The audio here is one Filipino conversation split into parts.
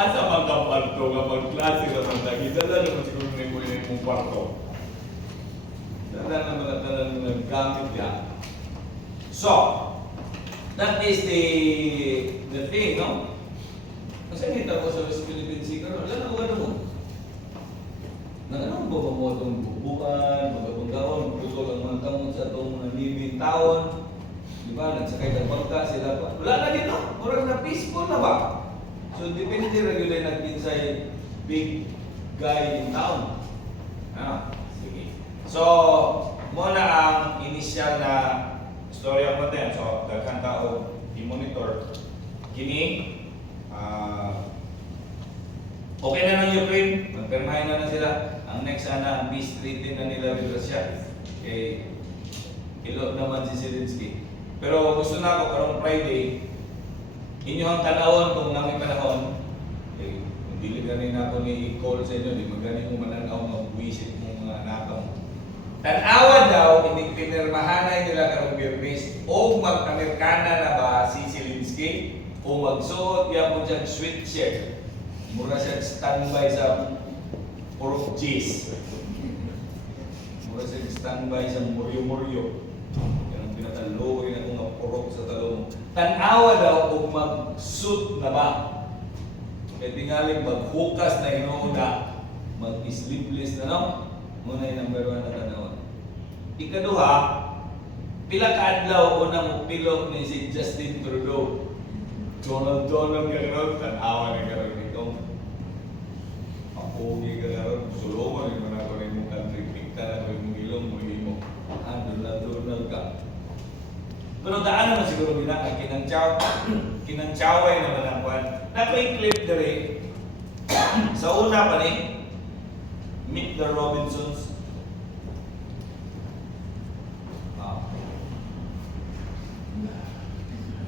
Asa man ka parto nga magklase ka man lagi. Dala naman siguro na mo yung mong parto. Dala naman na dala naman gamit yan. So, that is the thing, no? Kasi kita ko sa West Philippine Sea, wala na ano mo. Nang ba mo itong bubukan, magabanggaon, magpusol ang mga kamot sa itong mga libing taon. Di ba? Nagsakay ng bangka sila pa. Wala na din, no? Murag na peaceful na ba? So, depende regular nag-insay big guy in town. Ah, sige. So, muna ang initial na storya mo din. So, daghang tao i-monitor. Kini, okay na ng Ukraine. Magpirmahin na sila. Ang next sana, ang peace treaty na nila with Russia. Okay. Ilo naman si Zelensky. Pero gusto na ako karong Friday, inyong tanawon kung nami panahon, eh, kung dili ganin ako ni call sa inyo, di maganin mo mananaw mag-visit mo mga anak mo. Tanawa daw, pinirmahanay nila karong Biyernes, o mag-Amerikana na ba si Zelensky, o magsuot niya po dyan sweatshirt. Mura siya standby sa purok cheese. Mura siya standby sa muryo-muryo. Yung pinataluin akong mga purok sa talong. Tanawa daw kung mag-suit na ba. Kaya tingaling maghukas na inuuna, mag-sleeveless na no? Muna yung number 1 na tanawa. Ikaduha, pila ka adlaw una mo pilok ni si Justin Trudeau. Donald karon tanawa na karon itong ako gigararon sulungan ni man ako ni mo country pikta na ko mo ilong mo imo. Donald ka. Pero daan naman siguro gina kay kinangchaway naman ang kwan. Naka-clip dere. Sa una pa ni Meet the Robinsons.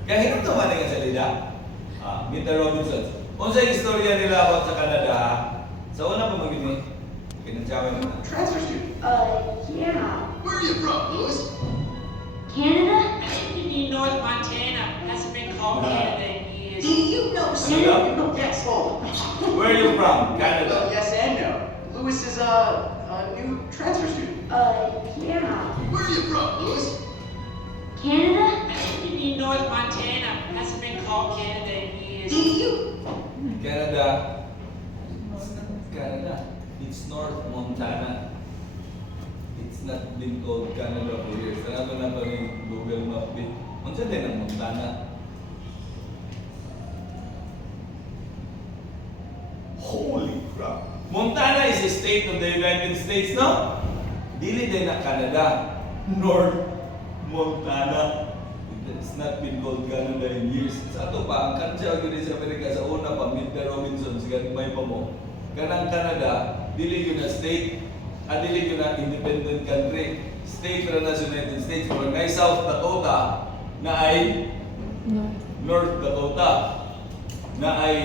Kaya hinong naman nga salida. Meet the Robinsons. Kung sa istorya nila about sa Canada, sa una pa mag-ini, kinangchaway naman. Transfer student. Yeah. Where are you from, Louis? Canada? You mean North Montana? Hasn't been called Canada in years. Do you know Canada? No, yes, hold on. Where are you from? Canada. Yes and no. Louis is a new transfer student. Yeah. Where are you from, Louis? Canada? You mean North Montana? Hasn't been called Canada in years. Do you? Canada. It's not Canada. It's North Montana. It's not been called Canada for years. Tanato na pa rin Google Map din. Unsa din ang Montana? Holy crap! Montana is a state of the United States, no? Dili din na Canada. North Montana. It's not been called Canada in years. Sa ato pa, ang kantsa o sa Amerika sa una pa, Meet the Robinsons, may pa mo. Kanang Canada, dili yun na state, dili yun na independent country. State ra na sa United States, pero ngay South Dakota, na ay North Dakota, na ay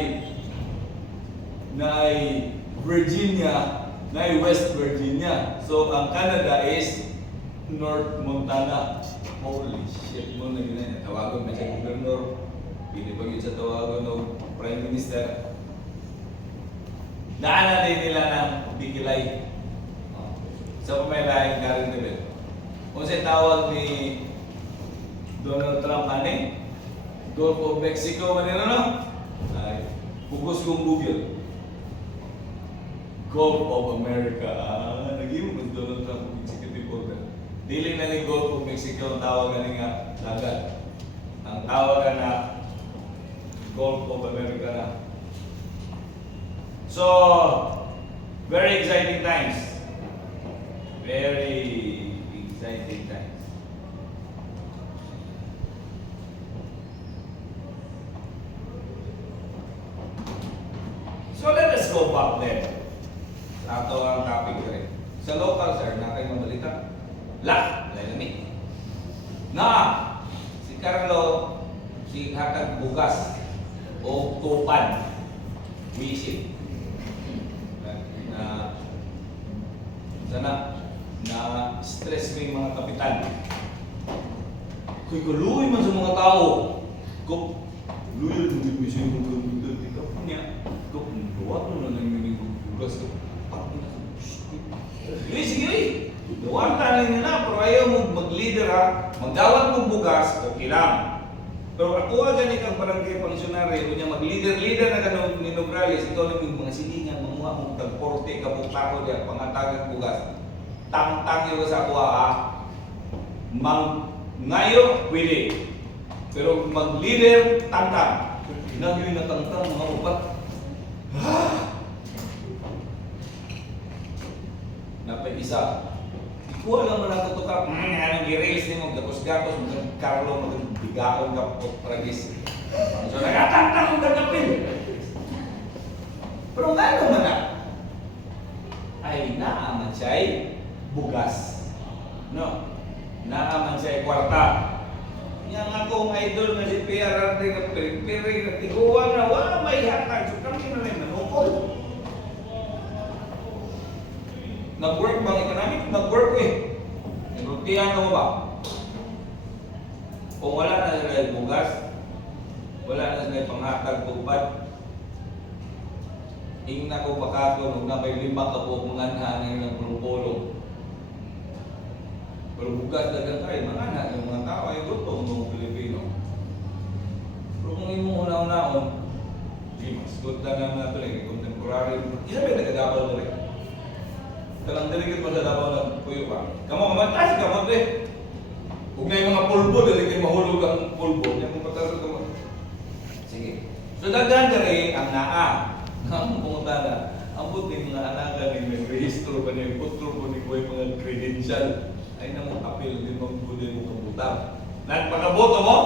Virginia, na ay West Virginia. So, ang Canada is North Montana. Holy shit mo na yun. Tawagon na siya gobernador. Pili pa yun sa tawagon ng Prime Minister. Daanan din nila ng bikilay. Sa pamalaing current event. Kung sa tawag ni Donald Trump, Gulf of Mexico, no? Ay, pugos kong Google. Gulf of America. Nag-iwan mo Donald Trump ng executive order. Dili na ni Gulf of Mexico ang tawagan nga dagat. Ang tawagan na Gulf of America na. So, very exciting times. Very exciting times. So let us go back then. Sa ato ang topic rin. Sa local, sir, na kayo mabalita. Lainami. Na, si Carlo, si Hatag Bugas, o Tupan, wisit. Sana, na stress ko yung mga kapitan. Kaya kaluoy man sa mga tao. Kung loyal mo din mo siya yung mga kapitan. Ikaw niya. Kung magdawat mong bugas, okay lang. Pero ako gani kang barangay pangsyonary, kunya mag-leader na kanong ni Nograles, ikaw lang yung mga silingan, mga mong tagporte, kapag-tako diya, pangatagag bugas. Tang-tang yung sa kuha ha. Ngayon, pwede. Pero mag-leader, tang-tang. Ginagawa na tang-tang, mga upat. Napay-isa. Kuha lang man ang tutukap, anong i-rails ni mo, gakos-gakos, magkakaroon, magbigaon ka po, tragis. So, nagtatang kong gagapin. Pero nga naman na, ay naaman siya ay bugas. No? Naaman siya ay kwarta. Yang akong idol na si PRRD na peri-peri na tiguan na wala may hatag. So, kami na rin nanungkol. Nag-work bang economic? Nag-work eh. Nag-rutihan mo ba? Kung wala na sila bugas, wala na sila panghatag tupad, ing na ko bakato nung na may 5 ka po mga nahanin ng pulong-pulong. Pero bugas na kayo, mga yung mga tao ay gutom ng Pilipino. Pero kung imo una-unaon, mas good na naman natin eh, contemporary. Isa ba yung nagkagabal na rin? Talang delikit mo sa Davao na puyo pa. Kamu mamatay, kamu eh. Huwag na yung mga pulbo, dali kayo mahulog ang pulbo. Yan mo patasal ka mo. Sige. So daghan ka rin ang naa. Ang pumunta na, ang puting mga anakan ni may rehistro pa niya, putro po ni Kuya mga credential. Ay na mong apel, di mong budin mo kabutan. Nagpakaboto mo?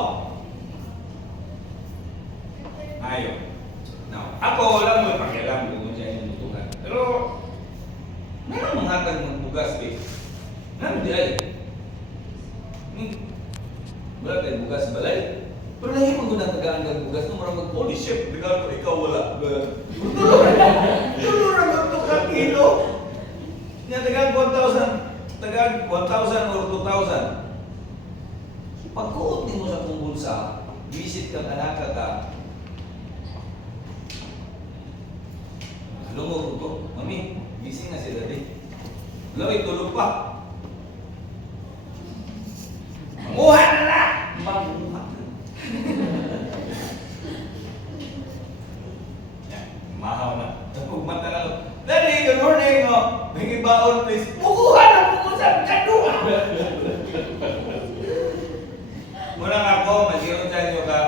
Ayaw. Now, ako lang mo pakialam kung siya yung mutuhan. Pero, meron mga hatag ng bugas eh. Namin di ay. Wala tayo bugas balay. Pero lahi mo na tagaan ng bugas nung marang mag-holy chef. Tagaan ko, ikaw wala. Tulurang ang 2 kilo. Niya tagaan 1,000. Tagaan 1,000 or 2,000. Pagkuot mo sa kong bulsa, visit kang anak ka. Lumog ko, mami, gising na si Daddy. Laway, tulog pa. Manguha na lang! Manguha. Yan, mahaw na. Pagmata na lang. Daddy, good morning! May baon, please. Mukuha na po sa kadua! Muna nga po, mag-iron tayo ka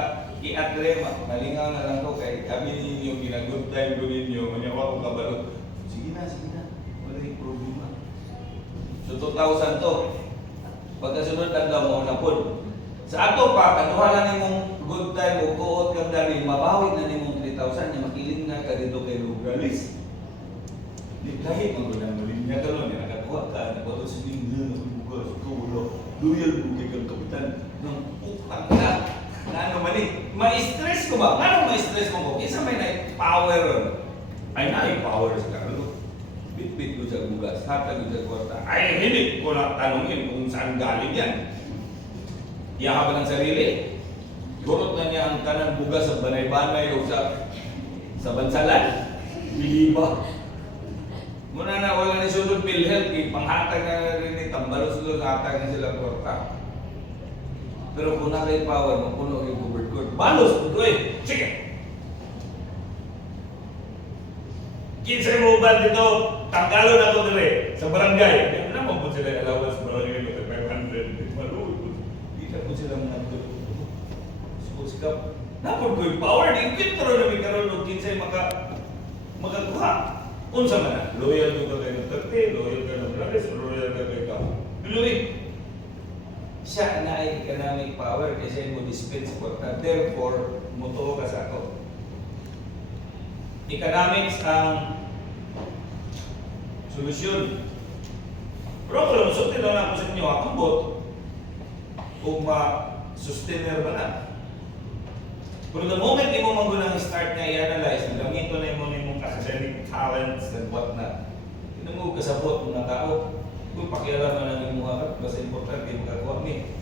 i-atre, malingaw na lang ko kay kami ninyo, ginagood time ko ninyo, manyawa kong kabalo. Sige na, wala yung problema. So 2,000 to. Pagkasunod ang mo na po. Sa ato pa, kanuha na nimong good time o kuot kang dali, mabawit na nimong 3,000, niya makiling na ka dito kay Nograles. Lahi, magulang mulin niya ka nun, nakatuwa ka, nakuha sa ningin, nakuha sa kulo, duyal bukay kang kapitan, ng utang ka. Ano man eh, ma-stress ko ba? Ano ma-stress mo ko? Isa may na-power. Ay na-power sa karo. Bit-bit ko sa bugas, hatag ko sa kwarta. Ay hindi ko na tanongin kung saan galing yan. Iyahaban ng sarili. Gurot na niya ang kanang bugas sa banay-banay o sa bansalan. Biliba. Muna na wala ni sunod PhilHealth, panghatag na rin ni tambalo-sulod hatag na sila kwarta. Pero kung nakay power, mapuno yung covered. Balos, puto eh. Sige! Kinsay mo ba dito? Tanggalon na ito dire sa barangay. Hindi naman po sila allowance sa barangay ko 500. Maluwi. Hindi po sila mga ito. Sikap. Napon ko yung power. Di kwentro na may karoon ng kinsay makakuha. Unsa man na. Loyal ko kayo ng 30, loyal ka ng Rares, loyal ka kayo ka. Luwi. Siya na ay economic power kasi mo dispense ko. Therefore, mutuo ka sa ako. Economics ang solusyon. Pero kung lumusot nila na ako sa inyo, akong bot, kung ma-sustainer ba na. Pero the moment mo manggulang start na i-analyze, nagamito na mo na yung academic talents and whatnot, tinamog ka sa bot ng tao. Kung pakialaman na ng mga kat, basta importante magkakuha ni.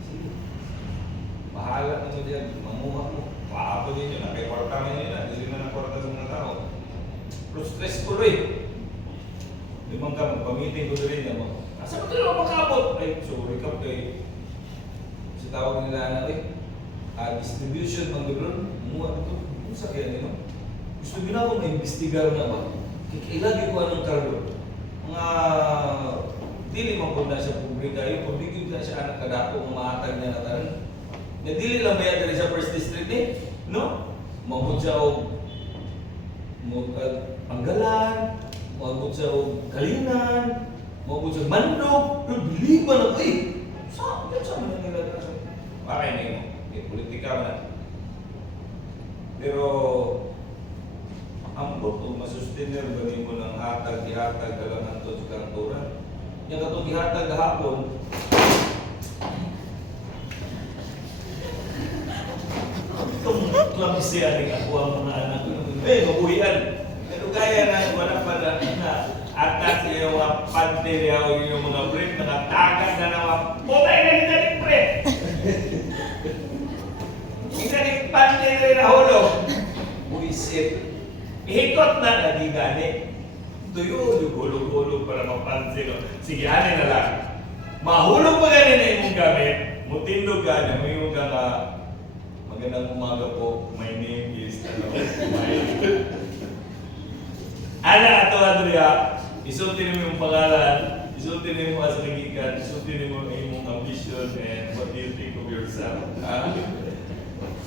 Sige. Mahala na mo dyan, mamuha mo. Maapo din yun, kaya kwarta mo yun na, hindi na nakwarta sa mga tao. Pero stress ko rin. Limang ka, magpamiting ko rin yan mo. Asa mo talaga makabot? Ay, sorry ka kay sa tawag nila na distribution ng gano'n. Muha ito. Ano sa kaya nino? Gusto nyo na akong maimbestigar na ba? Ilagi ko anong kargo. Mga dili man po na siya publika. Yung publikid na siya anak kadako ang mahatag niya na tanan. Nadili lang ba yan dali sa first district eh? No? Mabot siya o Panggalan, mabot siya o Kalinan, mabot siya Mandog. Pero bili ba na ko eh? Saan man nila na siya? Okay na yun. Okay, politika man na. Pero ang boto masustinir ba mo ng hatag, ihatag kalaman to sa kanturan? Yung katong ihatag kahapon, itong klamisya rin ako ang mga anak ko. Mabuhian. Pero kaya na wala pa na atas yung mga panterya o yung mga brief, nakatagan na mga putay na hitaling brief! Hitaling panterya na hulog. Buisit. Ihikot na lagi gani. Tuyo, hulog-hulog para mapansin. Sige, ano na lang. Mahulog pa ganin na imong gamit, mutindog ka na, may ka na magandang umaga po. My name is Ana ato Andrea, isulti mo yung pangalan, isulti mo as nagikan, isulti mo ang imong ambition and what do you think of yourself.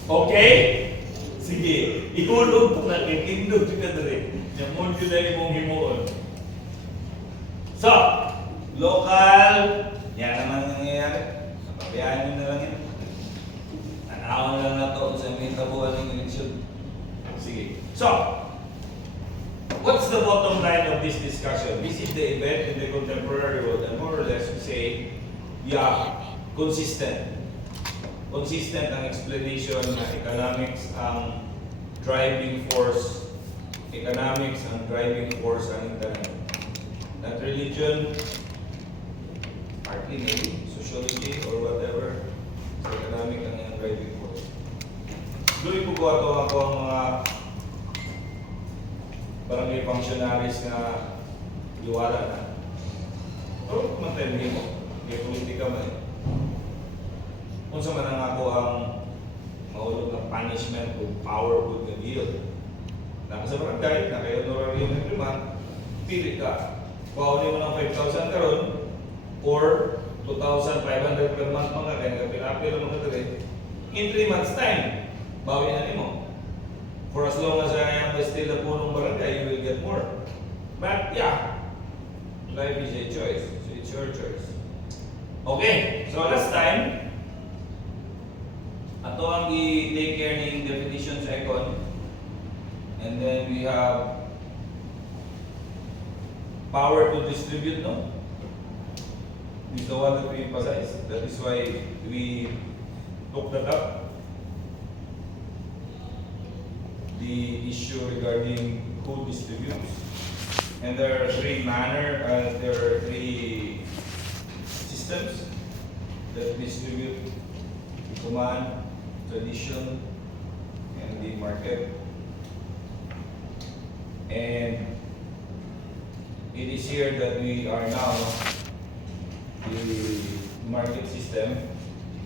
Okay? Sige, ihulog po na kitindog ka dere. Namon yun na imong himuon. So, local, yan naman nangyayari. Pabayaan nyo na lang yun. Tanawan lang na to sa may tabuhan ng eleksyon. Sige. So, what's the bottom line of this discussion? This is the event in the contemporary world, and more or less we say, yeah, consistent. Consistent ang explanation na economics ang driving force. Economics ang driving force ang internet. Not religion, partly maybe, sociology or whatever. So economic ang driving force. Doon po ako ang mga barangay functionaries na iwala na. Pero kumantayin mo, may politika man eh. Kung sa man ako ang mahulog na punishment o power with the deal. Naka sa barangay, naka-honorarium every month, pili ka. Kuhauli mo ng 5,000 karon or 2,500 per month mga kaya kapil-apil ang mga tagay. In 3 months time, bawi na mo. For as long as I am still the punong barangay, you will get more. But yeah, life is a choice. So it's your choice. Okay, so last time, ato ang i-take care ng definition sa econ. And then we have power to distribute, no? This is the one that we emphasize. That is why we took that up. The issue regarding who distributes. And there are there are three systems that distribute: the command, tradition, and the market. And it is here that we are now the market system.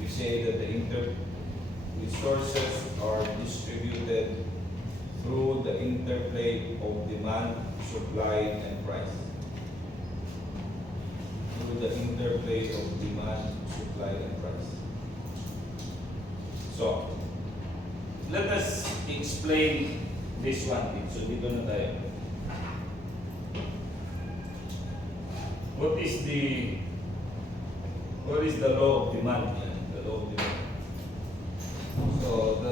We say that the resources are distributed through the interplay of demand, supply, and price. Through the interplay of demand, supply, and price. So, let us explain this one. So, dito na tayo. What is the law of demand? The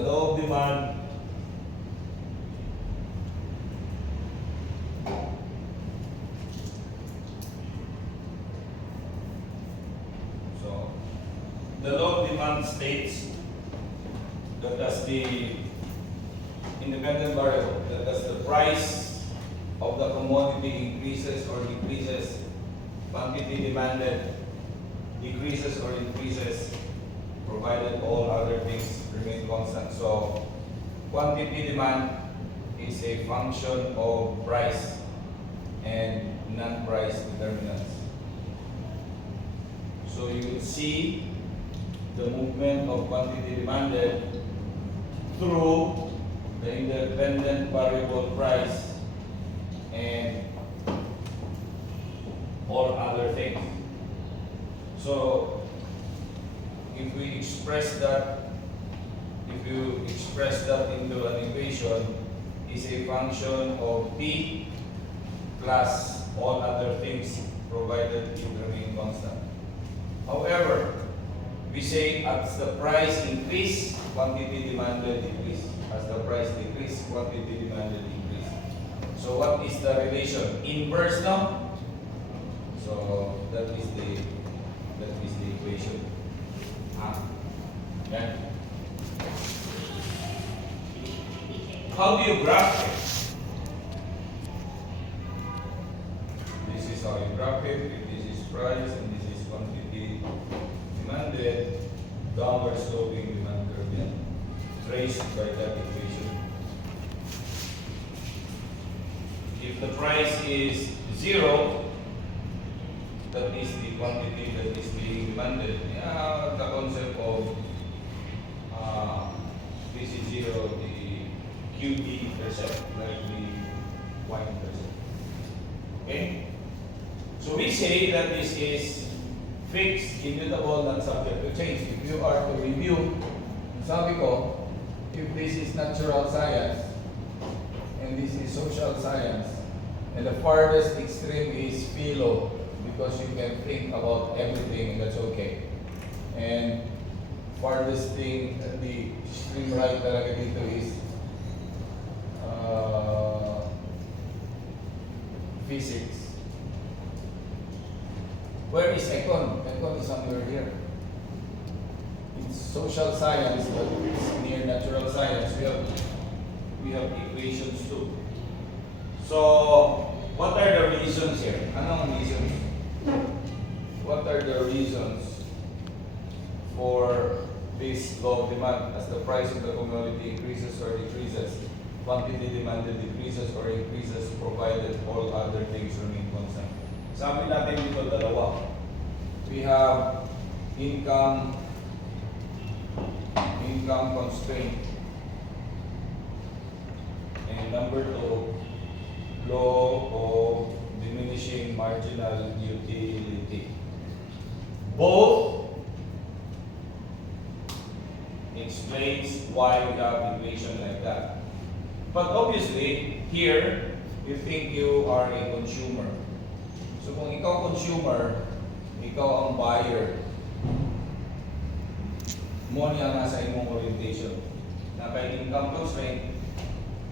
law of demand. So, the law of demand states that as the independent variable, that as the price of the commodity increases or decreases, quantity demanded decreases or increases, provided all other things remain constant. So, quantity demand is a function of price and non-price determinants. So you will see the movement of quantity demanded through the independent variable price and all other things. So if we express that, if you express that into an equation, is a function of P plus all other things provided it remain constant. However, we say as the price increase, quantity demanded decrease. As the price decrease, quantity demanded decrease. So what is the relation? Inverse now? So that is the equation. Yeah. How do you graph it? This is how you graph it. If this is price and this is quantity demanded, downward sloping demand curve yan, traced by that equation. If the price is 0, that is the quantity that is being demanded. Yeah, the concept of this is 0, the QE percent, like the Y percent. Okay? So we say that this is fixed, immutable, not subject to change. If you are to review, sabi ko, if this is natural science and this is social science, and the farthest extreme is philo, because you can think about everything and that's okay. And farthest thing, the extreme right talaga dito is physics. Where is econ? Econ is somewhere here. It's social science, but it's near natural science. We have equations too. So, what are the reasons here? Anong reasons? What are the reasons for this law of demand as the price of the commodity increases or decreases? Quantity demanded decreases or increases provided all other things remain constant. Sabi natin dito dalawa. We have income constraint. And number 2, law of diminishing marginal utility. Both explains why we have equation like that. But obviously, here, you think you are a consumer. So kung ikaw consumer, ikaw ang buyer, mo niya nasa imong orientation. Na kay income constraint,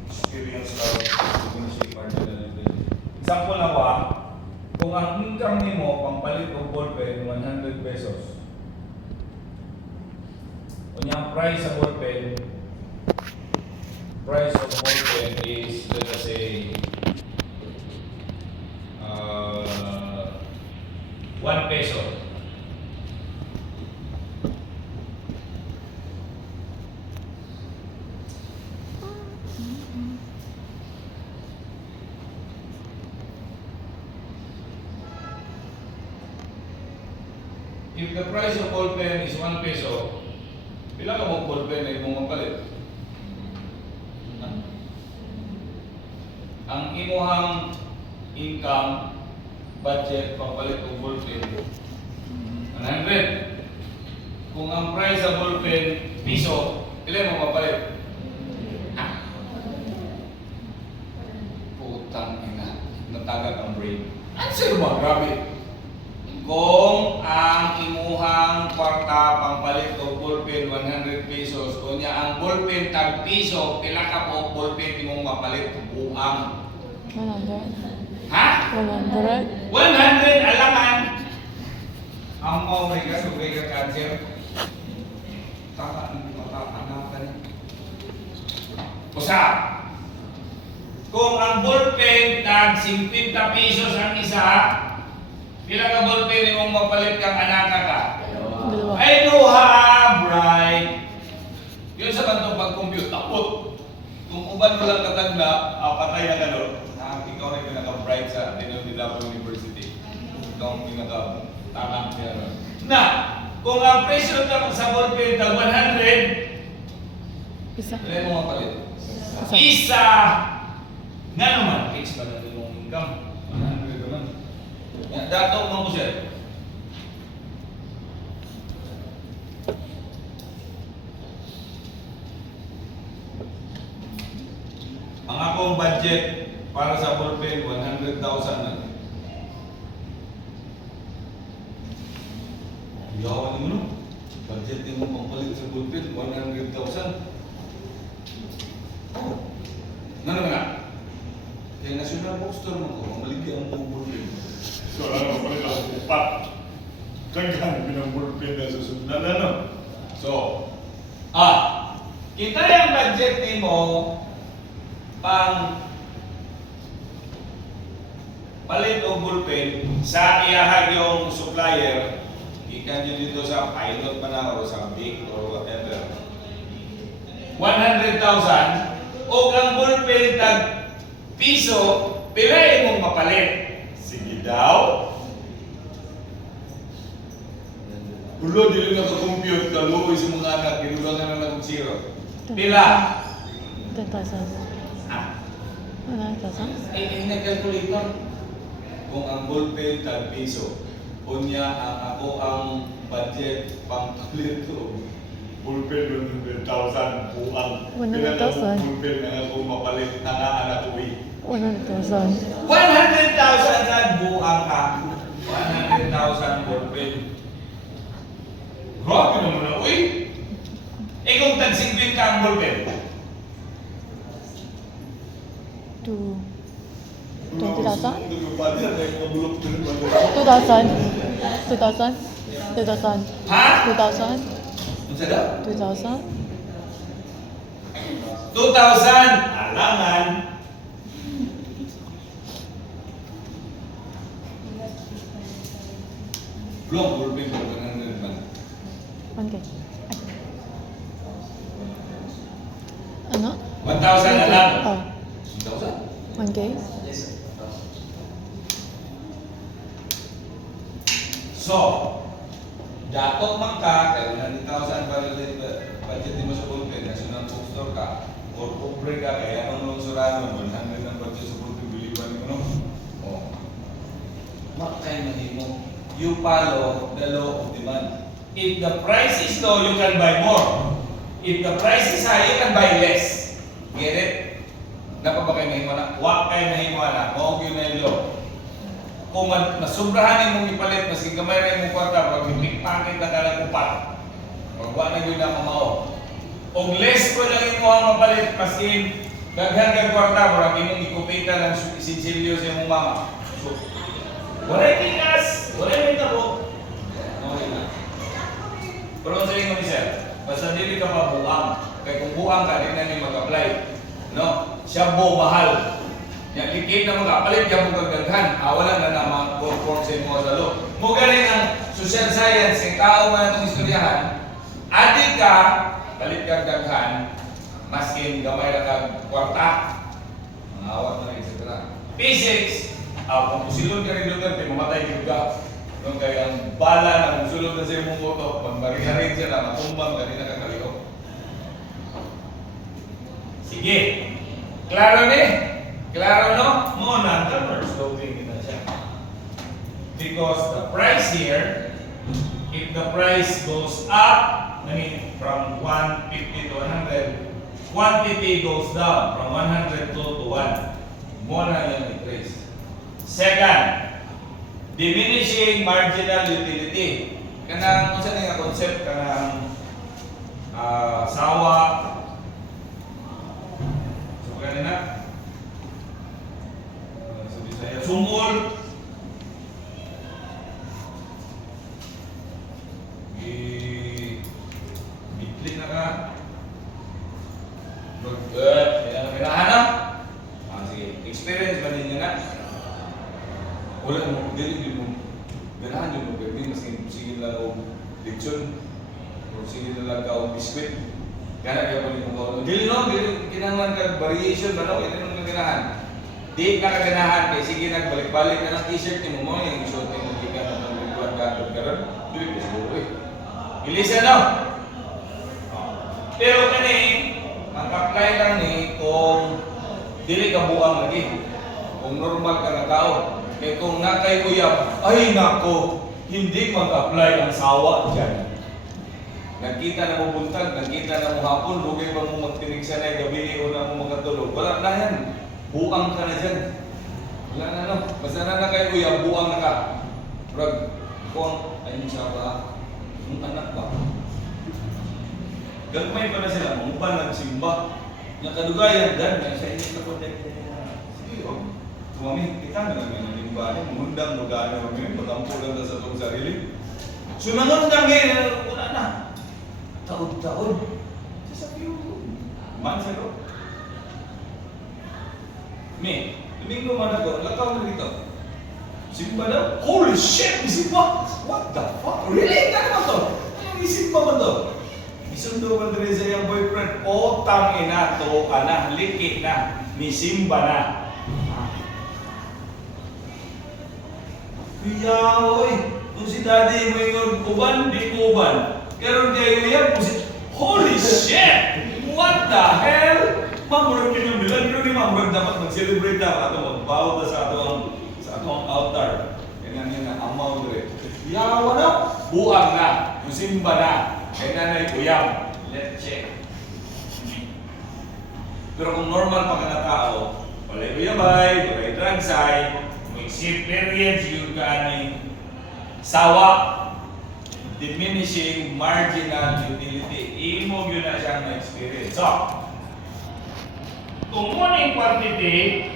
experience of diminishing marginal utility. Example na ba, kung ang income nimo pampalit og ballpen 100 pesos. Kunya price sa ballpen is, let us say, 1 peso. If the price of ballpen is 1 peso, pila ka mo ballpen na imong mapalit? Ang imuhang income budget pampalit ng ballpen 100. Kung ang price sa ballpen piso, pila mo mapalit? Putang ina, natagag ang brain. Answer mo, grabe. Kung ang imuhang kwarta pampalit og ballpen 100 pesos, kunya ang ballpen tag piso, pila ka po ballpen imong mapalit buang? 100. Ha? 100. 100 alaman. Ang mau may kasugay ka cancer. Taka ang mata-anakan. Usa. Kung ang ballpen tag 50 pesos ang isa, pila ka ballpen imong mapalit kang anaka ka? Dalawa. Ay duha, bright. Yun sa bantong pag-compute, tapot. Kung uban mo lang katagna, patay na gano'n. Ikaw na pinaka-bright sa Dino University. Ikaw ang pinaka-tanak niya. Na, kung ang presyo ka sa ballpen tag 100, Isa. alin mo nga palit? Isa. Isa! Nga naman, fix ba na yung income? 100 naman. Yan, dato mo ko sir. Ang akong budget para sa ballpen, 100,000 na. Yawan mo no? Budget din mo pangpalit sa ballpen, 100,000. Oh. Ano nga? Kaya National Bookstore mo ko, maligyan mo ballpen. So, ano pa rin ako, upat. Kaghan pinang-bullpen na susunod na ano. So, kita yung budget ni mo pang palit o ballpen sa iyahag yung supplier, ikan nyo dito sa pilot pa na o sa big or whatever. 100,000 o kang ballpen tag piso, pilay mong mapalit. Sige daw. Ulo, dili na ka-compute, kaluoy sa mga anak, ginugangan na ng zero. Pila? 10,000. Ah, 100,000? nag-calculator. Kung ang ballpen tag piso, unya ang ako ang budget pang palit o Bullpen 100,000 buang. 100,000. Bullpen na ako mapalit na nga anak ko eh. 100,000. 100,000 sa buang ka. 100,000 ballpen. Grabe naman na, uy! Eh kung tag 50 ka ang ballpen, 20,000? Ang nagpapali na yung mga bulok ko rin. 2,000? 2,000? 2,000? ha? 2,000? Ano sa daw? 2,000? 2,000! Alangan! Belum ballpen ko 100 man. 1K. Ano? 1,000 na lang. Oh, 1,000? 1K? So, dapat man ka, kaya 100,000 para budget mo sa ballpen, national bookstore ka, or pobre ka, kaya ang lungsurahan mo, 100 ng budget sa ballpen, biliban mo, no? Oh. Makakay mo, you follow the law of demand. If the price is low, you can buy more. If the price is high, you can buy less. Get it? Napabakay na himo na, wak kay na himo na, mo gyud na law. Kung masubrahan mong ipalit, maski gamay rin mong kwarta, pag pipikpakin na ka ng upat, magwa na yun na mamao. O less ko lang mo ang mapalit, maski daghan kang kwarta, pag imong ikupita ng sinsilyo sa imong mama. So, walay tikas, walay may tabo. Okay na. Pero sa inyo, sir, basta dili ka pa buang. Kaya kung buang ka, di na niyo mag-apply. No? Siya mahal. Yang likid na mga palit yung mga daghan, wala na namang conform sa mga salo. Mo galing ang social science, yung tao man itong istoryahan, adik ka, palit kang daghan, maskin gamay na kang kwarta, mga awat na rin, etc. Physics, kung pusilon ka rin lugar, di mamatay ka. Nung kaya ang bala na kung sulod na sa imong moto, magmariharin siya na matumbang, gani na kakalihok. Sige, klaro ni? Klaro no? Muna, numbers loading na siya. Because the price here, if the price goes up, I mean from 150 to 100, quantity goes down from 100 to 1. Muna yung increase. Second, diminishing marginal utility. Kanang, kung saan yung concept, kanang sawa, so kanina, sumol, bitlik na ka, kailangan sige, experience ba ninyo na? Wala mo, dili mo, ganahan nyo mo, pero sige lang o lechon, o sige lang ka o biskwit, gana ka po nito ko. Dili no, dili kinangan ka variation ba no, ito nung ganahan. Di ka kaganahan kay sige nagbalik-balik ka ng t-shirt ni mo yung isuot mo di ka na ng ritual ka karon. Ilisa na. Pero kani, mag-apply lang ni kung dili ka buang lagi. Kung normal ka na tao. Kaya kung nakay uyab, ay nako, hindi mag-apply ang sawa dyan. Nagkita na mo buntag, nagkita na mo hapon, lugay pa mo magtinig sa na gabi o na mo magkatulog. Wala na yan. Buang ka na dyan. Wala na no. Basta na kayo uyab, buang na ka. Brag, kung ayun siya ba? Yung anak ba? Gagmay pa na sila, mga ba nagsimba? Nakadugayan, dan, sa inyo na po dyan. Sige, tumami, kita na namin ang limbahin, mundang lugano kami, patampulan na sa itong sarili. Sunangon lang eh, wala na. Taon-taon. Sasabi yung mansero. Me, domingo man ako, lakaw na dito. Simba daw? Holy shit! Isimba! What the fuck? Really? Ano naman to? Anong isimba ba to? Isundo ba rin sa iyang boyfriend? O, tangina to ka na, likit na, ni Simba na. Kuya, oy, kung si daddy mo yung uban, di mo uban. Karoon kayo yan, kung si... Holy shit! What the hell? Mamurag yun yung bilang, pero di mamurag dapat mag-celebrate dapat ito, magbawa sa atong altar. Yan nga, amaw rin. Yawa na, buang na, musimba na, kaya nanay kuyam. Let's check. Pero kung normal pa ka na tao, walay kuyabay, walay dragsay, may experience yung kaning sawa, diminishing marginal utility. Imo yun na siyang na-experience. So, kung morning quantity,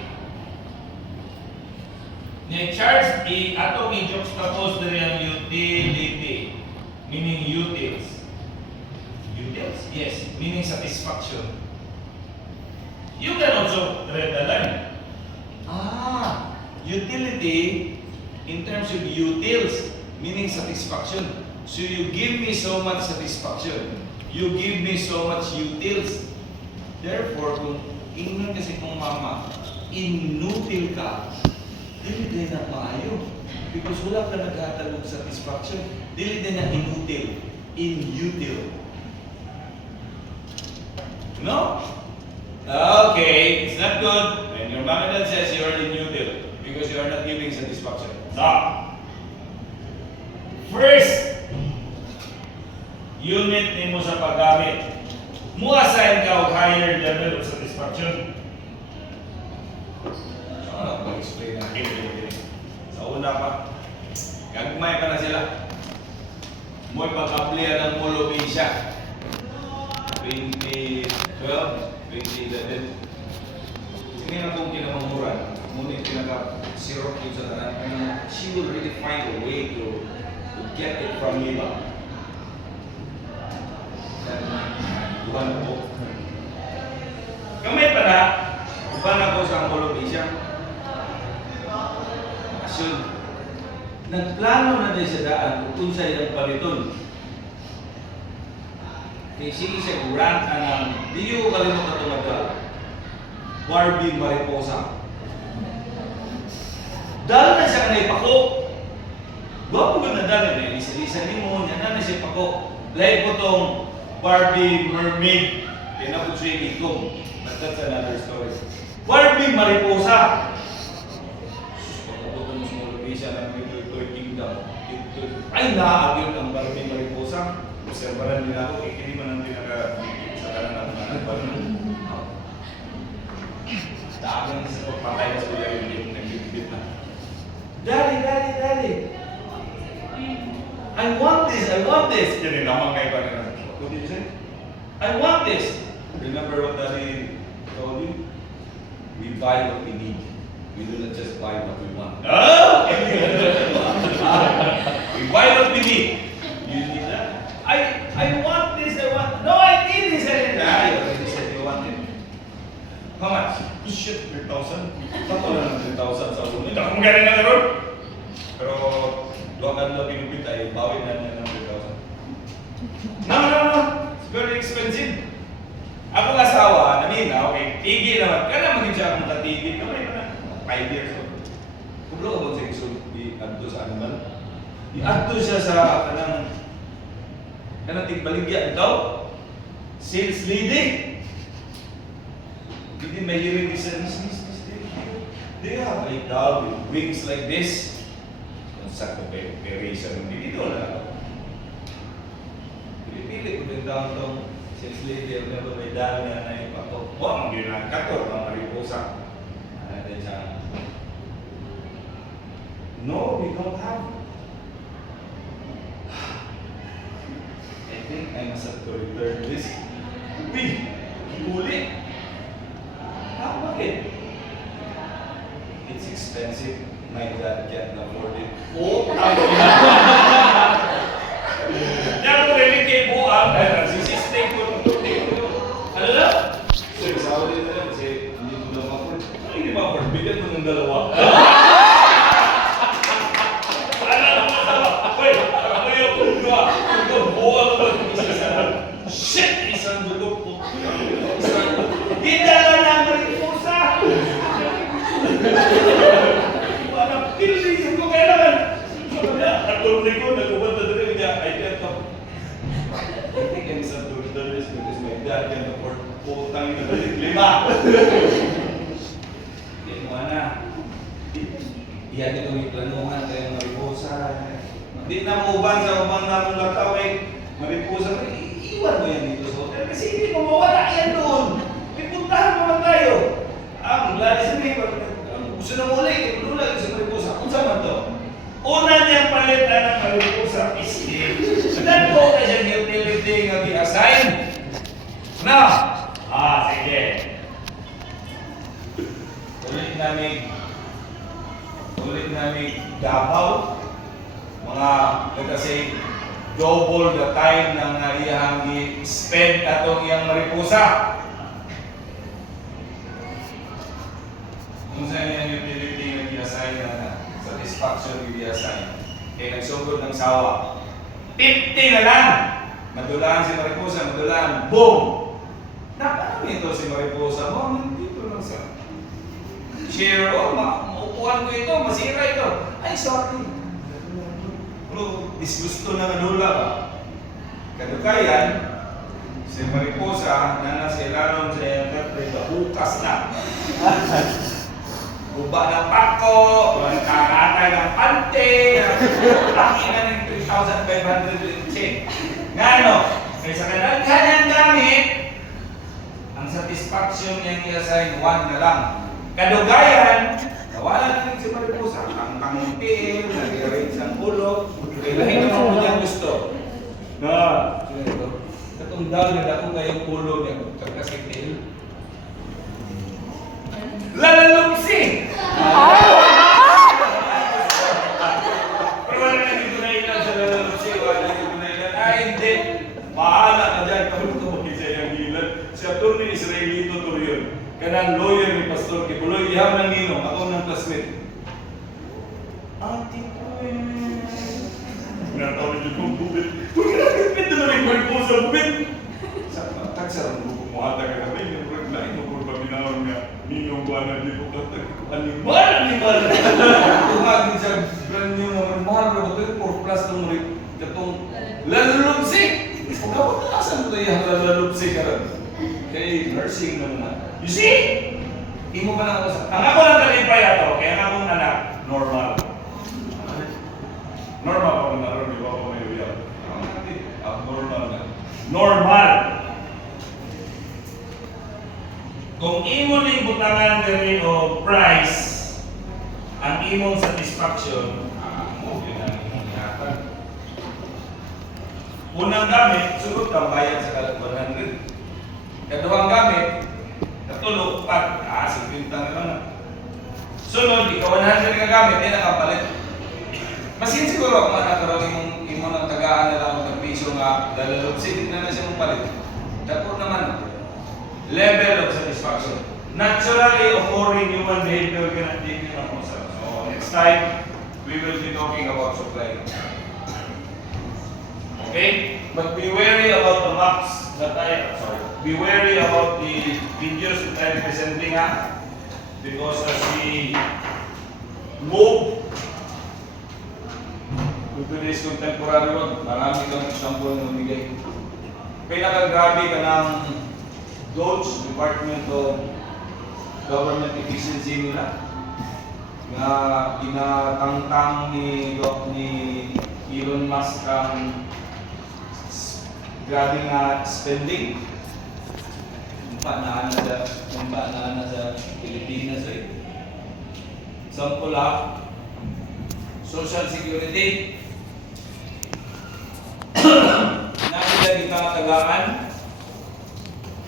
ni-charge atong i-juxtapose na yung utility, meaning utils. Utils? Yes, meaning satisfaction. You can also read the line. Utility in terms of utils, meaning satisfaction. So you give me so much satisfaction. You give me so much utils. Therefore, kung ingnan kasi kung mama, inutil ka, dili din na maayo. Because wala ka naghatalog satisfaction. Dili din na inutil. Inutil. No? Okay, it's not good when your mom and dad says you are inutil because you are not giving satisfaction. So, first unit nimo sa paggamit. Mu-assign ka og higher level of satisfaction. Ano ko explain natin? Sa una pa, gagmay pa na sila. Mo'y pag-apply ng Molopecia. 2012, 2011. Sige na kung kinamangmuran, ngunit pinaka-sirok yun sa tanan. She will really find a way to get it from me ba? Buwan po. Kamay pa na, buwan ako sa Molopecia. Asun, nagplano na din sa daan kung sa ilang paliton. Sige siya grant ng di ko kalimutan ito Barbie Mariposa. Dahil na siya kanay pako. Gwapo ka na dahil na isa-isa ni mo, yan na siya pako. Like po itong Barbie Mermaid. Tinapot siya ikom. But that's another story. Barbie Mariposa. Pagkabuto mo sa Molopecia ng Toy Kingdom. Ay, naagil ang Barbie Mariposa. Observaran din ako, hindi man ang pinaka sa kanan ng mga dami na sa pagpapay na sila yung nagbibit na. Daddy! I want this! Yan yung namang kayo pa na. What did you say? I want this! Remember what Daddy told you? We buy what we need. We do not just buy what we want. Oh! We buy what we need. You need that? I want this, no, I need this. You already said you want it. How much? Shit, 3,000. Saan ko lang ng 3,000 sa ulo? Hindi akong galing na naroon. Pero, doon ka nila pinupit ay bawin na niya ng 3,000. No. It's very expensive. Akong asawa, namina, okay, tigil naman. Kaya maging siya akong tatigil. Kamay pa na. 5 years old. Kublo ka ba sa iso, di adto sa animal? Iadto siya sa kanang tigbaligya ikaw. Sales lady. Hindi may hearing this. They have like dog with wings like this. Ang sakto peri sa individual na. Pili-pili ko din daw itong sales lady. Ano ba may dami na ipatok. Ang ginagato, ang mariposa. Ano din siya. No, we don't have. I think I must have to return this. Uy! Huli! Bakit? It's expensive. My dad can't afford it. Oh, tama na! Diyan ko rin kay Buang. Nagsisistay ko. Ano na? Sir, sawa din na lang kasi hindi ko na ma-afford. Ano hindi ma-afford? Bigyan mo ng dalawa. Shit! Isang bulok po. Didala na ang mariposa! Parang pinilisin ko kailangan. Attorney ko, nagubad na rin niya. I think I'm some $2 because my dad can afford putang na rin. 5! Hindi mo na. Iyan ito may planuhan tayo ng mariposa. Hindi na mauban sa ubang namong lakaw mariposa. Iwan mo yan dito sa hotel kasi hindi mo mawala yan doon. May puntahan naman tayo. Gladys na may gusto na muli. Ipulong lang sa mariposa. Kung saan man to? Una niyang palitan ng mariposa is then po na siyang utility nga i-assign. Na! Sige. Ulit namin Davao. Mga nagkasay double the time ng iyang spend atong iyang mariposa. Kung saan yung utility nga i-assign na satisfaction i-assign. Kaya nagsugod ng sawa. 50 na lang! Madulaan si mariposa, madulaan. Boom! Napaano ito si mariposa mo? Nandito lang sa share. Maupuan ko ito, masira ito. Ay, sorry. Pero disgusto na manula ba? Kadukayan, si mariposa na nasa ilalim sa iyang kapre, bukas na. Uba ng pako, nakakatay ng pante, laki na ng 3,500 check. Nga no, may sa kanang gamit, ang satisfaction niyang i-assign 1 na lang. Kadugayan, nawala na rin si mariposa. Ang panguntiin, nag-arrange ang ulo, kailangan naman mo niyang gusto. Katong daw na dako kayong ulo niya, kagkasikil. Lalalupsi! Pero wala na dito na ilan sa lalalupsi, wala na dito na ilan. Hindi. Mahala ka dyan, kung tumagin sa iyang ilan. Si Atty. Israelito to yun. Kanang lawyer ni Pastor Kibuloy, iham ng ninong, ako ng classmate. Ate ko Natawid yung kong bubit. Kung nakakipit naman yung kong po sa bubit. Tagsarang bubuk mo ata ka namin, yung paglain mo kung paminawag nga, ninong buwan na di po katag. Animal! Tumagin sa brand new naman, mahal na ba ito? 4 plus ng rin. Katong lalalupsi! Kapag nakasan mo yung lalalupsi ka rin. Kay nursing naman. You see? Hindi mo pa lang ako. Ang ako lang kalipay ato, kaya ang akong anak, normal. Normal pa rin naroon, di ba pa may uyaw? Abnormal na. Normal! Kung imo ni butangan diri o price, ang imong satisfaction, mo yun ang imong ihatag. Unang gamit, sunod kang bayad sa kalat 100. Kaduhang gamit, katulog, 50 na lang. Sunod, ikaw 100 ka gamit, yan ang kapalit. Masin siguro kung nakaroon imo ng tagaan na lang ng piso nga dalalupsi, hindi na siya mong palit. Dapat naman, level of satisfaction. Naturally occurring human behavior cannot take you na sa. So next time, we will be talking about supply. Okay? But be wary about the maps that be wary about the videos that I'm presenting because as we move Kung today's contemporary world, marami kang example na umigay. Pinakagrabe ka ng DOGE, Department of Government Efficiency nila, nga pinatangtang ni Elon Musk ang grabe nga spending. Umpa na sa Pilipinas eh. Sample ha, Social Security. Nakita kita tagaan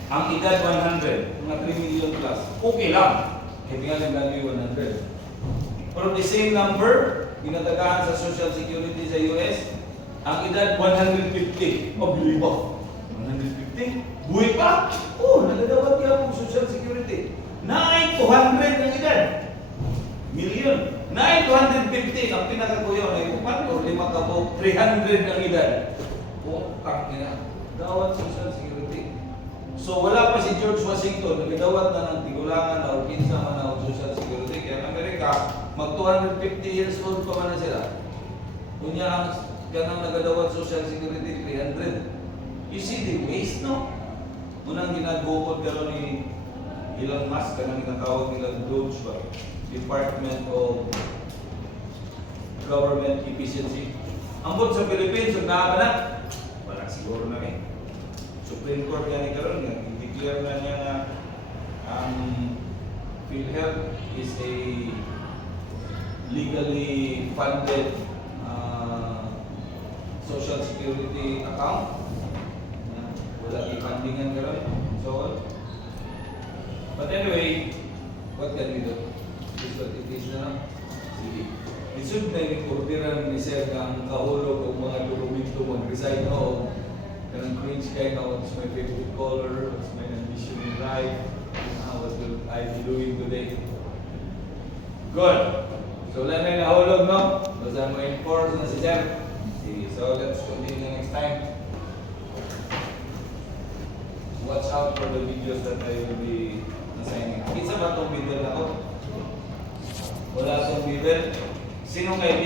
ang edad 100, mga 3 million plus. Okay lang. Kaya tingnan value 100. Pero the same number, pinatagaan sa Social Security sa US, ang edad 150. Mabilibo. 150? Buhay pa? Oh, nagadawat ka ang Social Security. 9 to 100 ang edad. Million. 9 to 150 ang pinakakuyaw na yung 4 o 5 ka po, 300 ang edad. Oh, takina. Dawat Social Security. So wala pa si George Washington, nagdawat na ng tigulangan na o kinsa man na Social Security. Kaya ang Amerika, mag 250 years old pa man na sila. Kunya ang kanang nagadawat Social Security 300. You see the waste, no? Unang ginagukod karon ni Elon Musk, kanang ginatawag nila DOGE ba? Department of Government Efficiency. Ang bot sa Philippines, huwag na na? Wala siguro na eh. Supreme Court yan ni karon nga, i-declare na niya na ang PhilHealth is a legally funded Social Security account. Wala i-fundingan karon. So on. But anyway, what can we do? Is what it is na. Sige. Isod na yung orderan ni Sir ng kahulog o mga dokumento mag-resign o kanang cringe kay na what's my favorite color, what's my ambition in life, what will I be doing today. Good. So wala na nahulog, no? Basta mo enforce na si Sir. Sige. So let's continue next time. Watch out for the videos that I will be assigning. Isa ba itong video na to? Wala itong video. Sino kayo